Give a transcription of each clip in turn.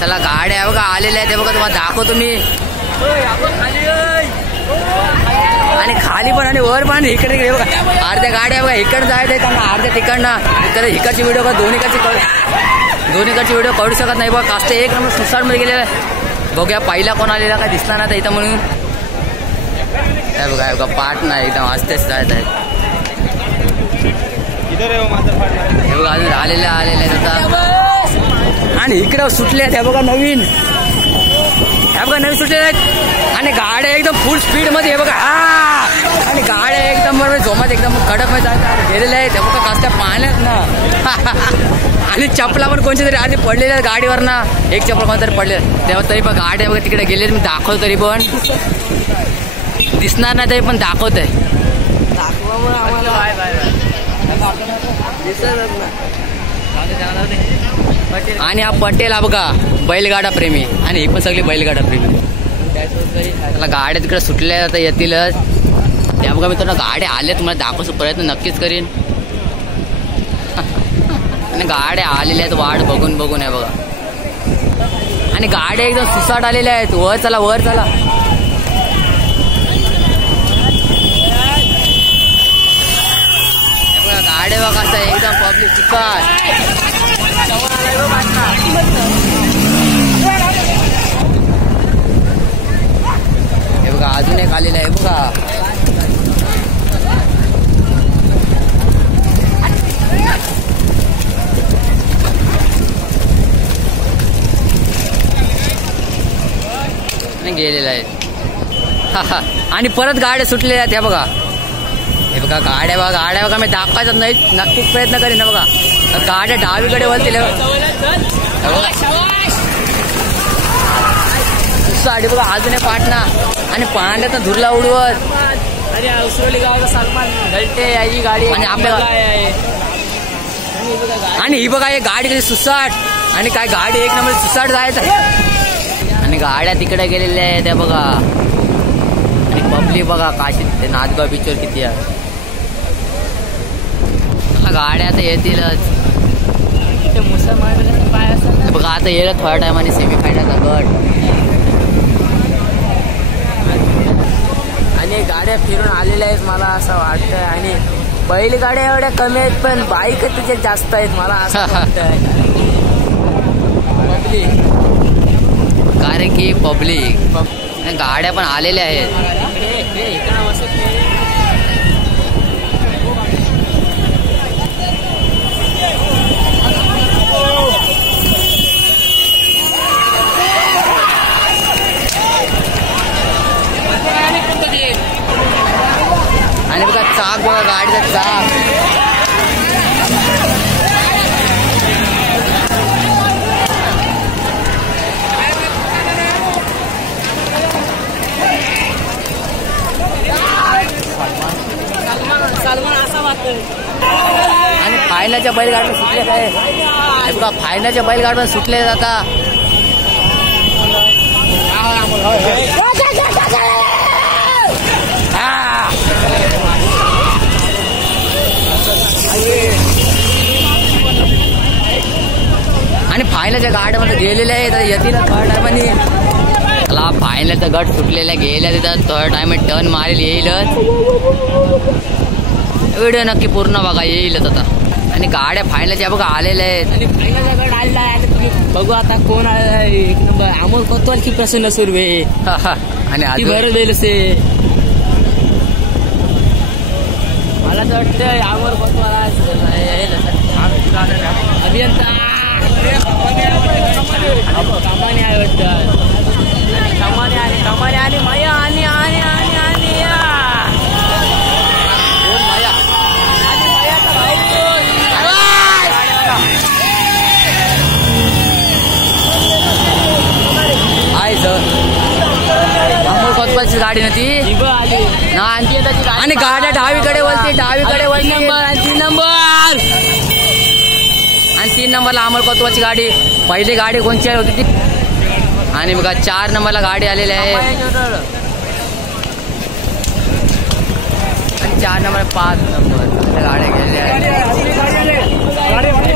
चला गाड्या बघा आलेल्या आहेत, बघा तुम्हाला दाखवतो मी. आणि खाली पण आणि वर पण इकडे इकडे बघा अर्ध्या गाड्या बघा इकडे जायचं आहे त्यांना, अर्ध्या तिकडनं तर इकडची व्हिडिओ का दोन्हीकडची व्हिडिओ कळू शकत नाही बघा. कास्त एक नंबर सुसाटमध्ये गेलेला आहे. बघूया पहिला कोण आलेला काय दिसला ना इथं म्हणून. बघा बघा पाठ नाही एकदम आस्तेच जायचं आहे. हे बघा अजून आलेले आहेत आता. आणि इकडं सुटले आहेत बघा नवीन, हे बघा नवीन सुटलेले आहेत. आणि गाड्या एकदम फुल स्पीड मध्ये हे बघा. आणि गाड्या एकदम जोमात एकदम कडक मध्ये गेलेल्या आहेत. हे बघा कास्त्या पाहण्यात ना. आणि चपला पण कोणत्या तरी आधी पडलेल्या आहेत गाडीवर ना. एक चपला कोणता तरी पडले तेव्हा तरी पण गाड्या बघा तिकडे गेले. मी दाखवतो तरी पण दिसणार नाही तरी पण दाखवतंय. आणि हा पटेल हा बघा बैलगाडा प्रेमी, आणि ही पण सगळी बैलगाडा प्रेमी. त्याला गाड्या तिकडे सुटल्या आता येतीलच. त्या बघा मित्रांनो गाड्या आल्या, तुम्हाला दाखवायचा प्रयत्न नक्कीच करीन. आणि गाड्या आलेल्या आहेत वाट बघून बघून आहे बघा. आणि गाड्या एकदम सुसाट आलेल्या आहेत. वर चला वर चला. गाड्या बघा कसं एकदम पब्लिक सुसाट. हे बघा अजून एक आलेलं आहे बघा. गेलेला आहे. आणि परत गाड्या सुटलेल्या आहेत. ह्या बघा हे बघा गाड्या बघा मी दाखवायचा नाही नक्कीच प्रयत्न करीन ना बघा. गाड्या डावीकडे वळतील साडी बघा अजून पाटणा. आणि पांड्यात धुरला उडवत ही गाडी. आणि आपल्या आणि ही बघा हे गाडी सुसाट. आणि काय गाडी एक नंबर सुसाट जायचं. आणि गाड्या तिकडे गेलेल्या आहेत त्या बघा. आणि पब्लिक बघा काशी नादगाव बीचवर किती आहे. गाड्या आता येतीलच बघा. आता येईल थोड्या टायमाने सेमीफायनलचा गट. आणि गाड्या फिरून आलेल्या आहेत मला असं वाटतंय. आणि बैलगाड्या एवढ्या कमी आहेत पण बाईक त्याच्यात जास्त आहेत मला असं वाटतंय. कारण की पब्लिक गाड्या पण आलेल्या आहेत. आणि बघा चाक बघा गाडीचा चाक. आणि फायनलच्या बैलगाड्या सुटले काय बघा. फायनलच्या बैलगाड्या सुटले जाता. आणि फायनलच्या गाड्यामध्ये गेलेल्या आहेत येतील थोड्या टायमाने. त्याला फायनलचा गट सुटलेला गेल्या तिथं थोड्या टायमात टर्न मारेल येईलच. व्हिडिओ नक्की पूर्ण बघा येईलच आता. आणि गाड्या फायनलच्या बघा आलेल्या आहेत. आणि फायनलचा गट आलेला आहे. तुम्ही बघू आता कोण एक नंबर अमोल कोतवाल की प्रसन्न सुर्वे. आणि बरं देईल से मला तर वाटतं अमोल कोतवाल अभियंता कमानी आहे वाटतं. कमानी आणि माया आणि आणि आणि आणि अमोल कोतवालची गाडी ना ती ना. आणि गाड्या डावीकडे वळते डावीकडे वळते. आणि 3 नंबरला अमोल कोतवालची गाडी. पहिली गाडी कोणची होती ती. आणि बघा 4 नंबरला गाडी आलेली आहे. आणि 4 नंबर 5 नंबर गाड्या गेलेल्या आहेत.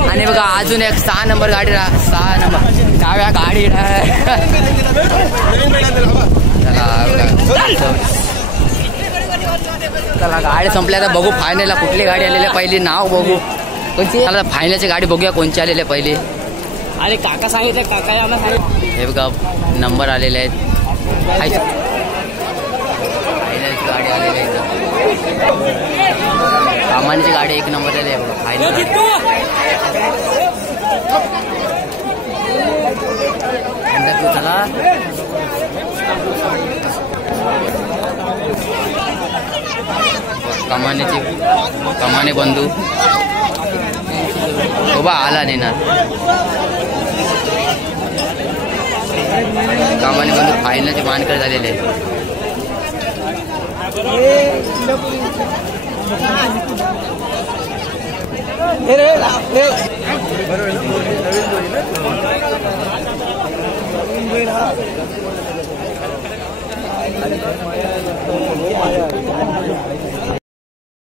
आणि बघा अजून एक 6 नंबर गाडी 6 नंबर डाव्या गाडी चला गाडी संपल्या तर बघू फायनलला कुठली गाडी आलेली पहिली नाव बघू कोणती मला फायनलची गाडी बघूया कोणची आलेली पहिली. अरे काका सांगितलं काका आम्हाला सांगितलं. हे बघा नंबर आलेले आहेत फायनलची गाडी आलेली आहे सामान्यची गाडी एक नंबर आलेली आहे बघा फायनल. चला कमाने बंधू उभा आला नेणार कमाने बंधू फायनलचे मानकर झालेले आहेत.